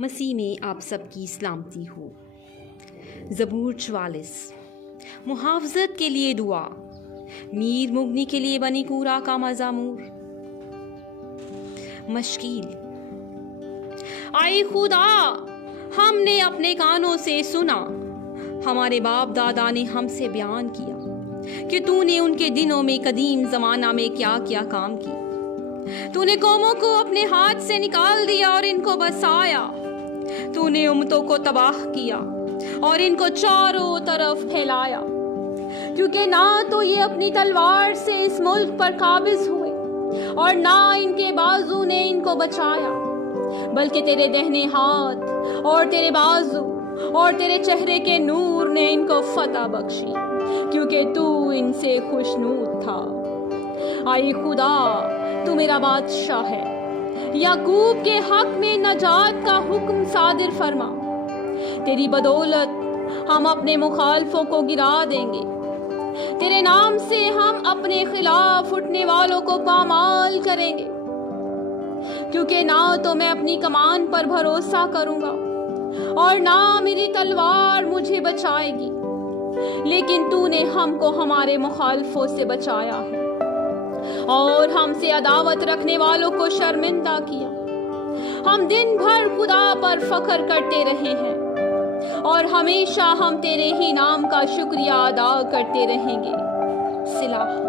مسیح میں آپ سب کی سلامتی ہو۔ زبور 44۔ محافظت کے لیے دعا، میر مغنی کے لیے بنی کورا کا مزامور۔ مشکیل۔ آئے خدا، ہم نے اپنے کانوں سے سنا، ہمارے باپ دادا نے ہم سے بیان کیا کہ تو نے ان کے دنوں میں قدیم زمانہ میں کیا کیا کام کی۔ تو نے قوموں کو اپنے ہاتھ سے نکال دیا اور ان کو بسایا۔ تو نے امتوں کو تباہ کیا اور ان کو چاروں طرف پھیلایا، کیونکہ نہ تو یہ اپنی تلوار سے اس ملک پر قابض ہوئے اور نہ ان کے بازو نے ان کو بچایا، بلکہ تیرے دہنے ہاتھ اور تیرے بازو اور تیرے چہرے کے نور نے ان کو فتح بخشی، کیونکہ تو ان سے خوشنود تھا۔ آئے خدا، تو میرا بادشاہ ہے، یعقوب کے حق میں نجات کا حکم صادر فرما۔ تیری بدولت ہم اپنے مخالفوں کو گرا دیں گے، تیرے نام سے ہم اپنے خلاف اٹھنے والوں کو پامال کریں گے، کیونکہ نہ تو میں اپنی کمان پر بھروسہ کروں گا اور نہ میری تلوار مجھے بچائے گی، لیکن تو نے ہم کو ہمارے مخالفوں سے بچایا ہے اور ہم سے عداوت رکھنے والوں کو شرمندہ کیا۔ ہم دن بھر خدا پر فخر کرتے رہے ہیں اور ہمیشہ ہم تیرے ہی نام کا شکریہ ادا کرتے رہیں گے۔ صلاح۔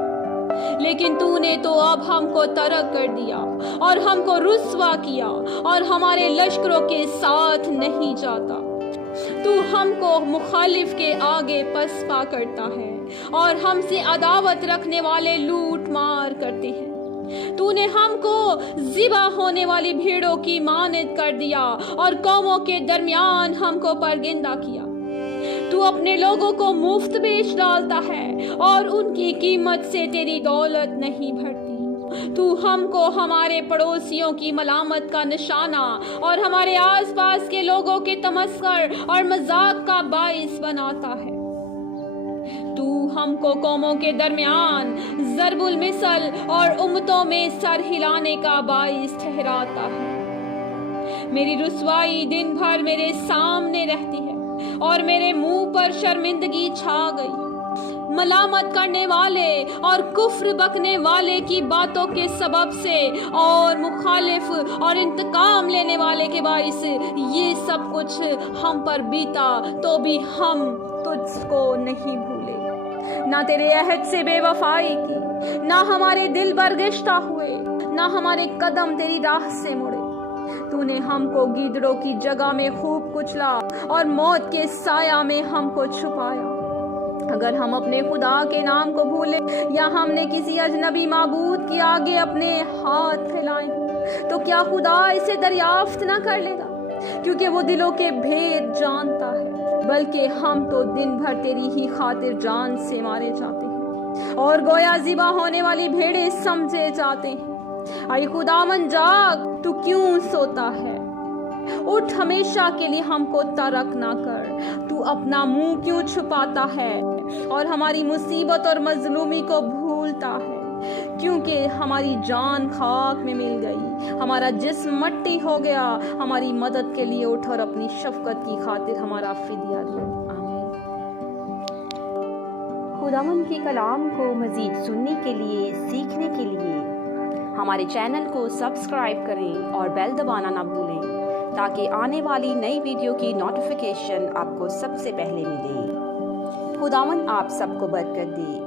لیکن تو نے تو اب ہم کو ترک کر دیا اور ہم کو رسوا کیا اور ہمارے لشکروں کے ساتھ نہیں جاتا۔ تو ہم کو مخالف کے آگے پسپا کرتا ہے اور ہم سے عداوت رکھنے والے لوٹ مار کرتے ہیں۔ تو نے ہم کو ذبح ہونے والی بھیڑوں کی مانند کر دیا اور قوموں کے درمیان ہم کو پرگندہ کیا۔ تو اپنے لوگوں کو مفت بیچ ڈالتا ہے اور ان کی قیمت سے تیری دولت نہیں بھرتی۔ تو ہم کو ہمارے پڑوسیوں کی ملامت کا نشانہ اور ہمارے آس پاس کے لوگوں کے تمسخر اور مذاق کا باعث بناتا ہے۔ تو ہم کو قوموں کے درمیان ضرب المثل اور امتوں میں سر ہلانے کا باعث ٹھہراتا ہے۔ میری رسوائی دن بھر میرے سامنے رہتی ہے اور میرے منہ پر شرمندگی چھا گئی۔ ملامت کرنے والے اور کفر بکنے والے کی باتوں کے سبب سے اور مخالف اور انتقام لینے والے کے باعث یہ سب کچھ ہم پر بیتا، تو بھی ہم تجھ کو نہیں بھولے، نہ تیرے عہد سے بے وفائی کی، نہ ہمارے دل برگشتہ ہوئے، نہ ہمارے قدم تیری راہ سے مڑے۔ تو نے ہم کو گیدڑوں کی جگہ میں خوب کچلا اور موت کے سایہ میں ہم کو چھپایا۔ اگر ہم اپنے خدا کے نام کو بھولے یا ہم نے کسی اجنبی معبود کے آگے اپنے ہاتھ پھیلائے تو کیا خدا اسے دریافت نہ کر لے گا؟ کیونکہ وہ دلوں کے بھید جانتا ہے، بلکہ ہم تو دن بھر تیری ہی خاطر جان سے مارے جاتے ہیں اور گویا ذبح ہونے والی بھیڑیں سمجھے جاتے ہیں۔ اے خداوند جاگ، تو کیوں سوتا ہے؟ اٹھ، ہمیشہ کے لیے ہم کو ترک نہ کر۔ تو اپنا منہ کیوں چھپاتا ہے اور ہماری مصیبت اور مظلومی کو بھولتا ہے؟ کیونکہ ہماری جان خاک میں مل گئی، ہمارا جسم مٹی ہو گیا۔ ہماری مدد کے لیے اٹھ اور اپنی شفقت کی خاطر ہمارا فدیہ دے۔ آمین۔ خداوند کے کلام کو مزید سننے کے لیے، سیکھنے کے لیے ہمارے چینل کو سبسکرائب کریں اور بیل دبانا نہ بھولیں، تاکہ آنے والی نئی ویڈیو کی نوٹیفیکیشن آپ کو سب سے پہلے ملے۔ خداوند آپ سب کو برکت دے۔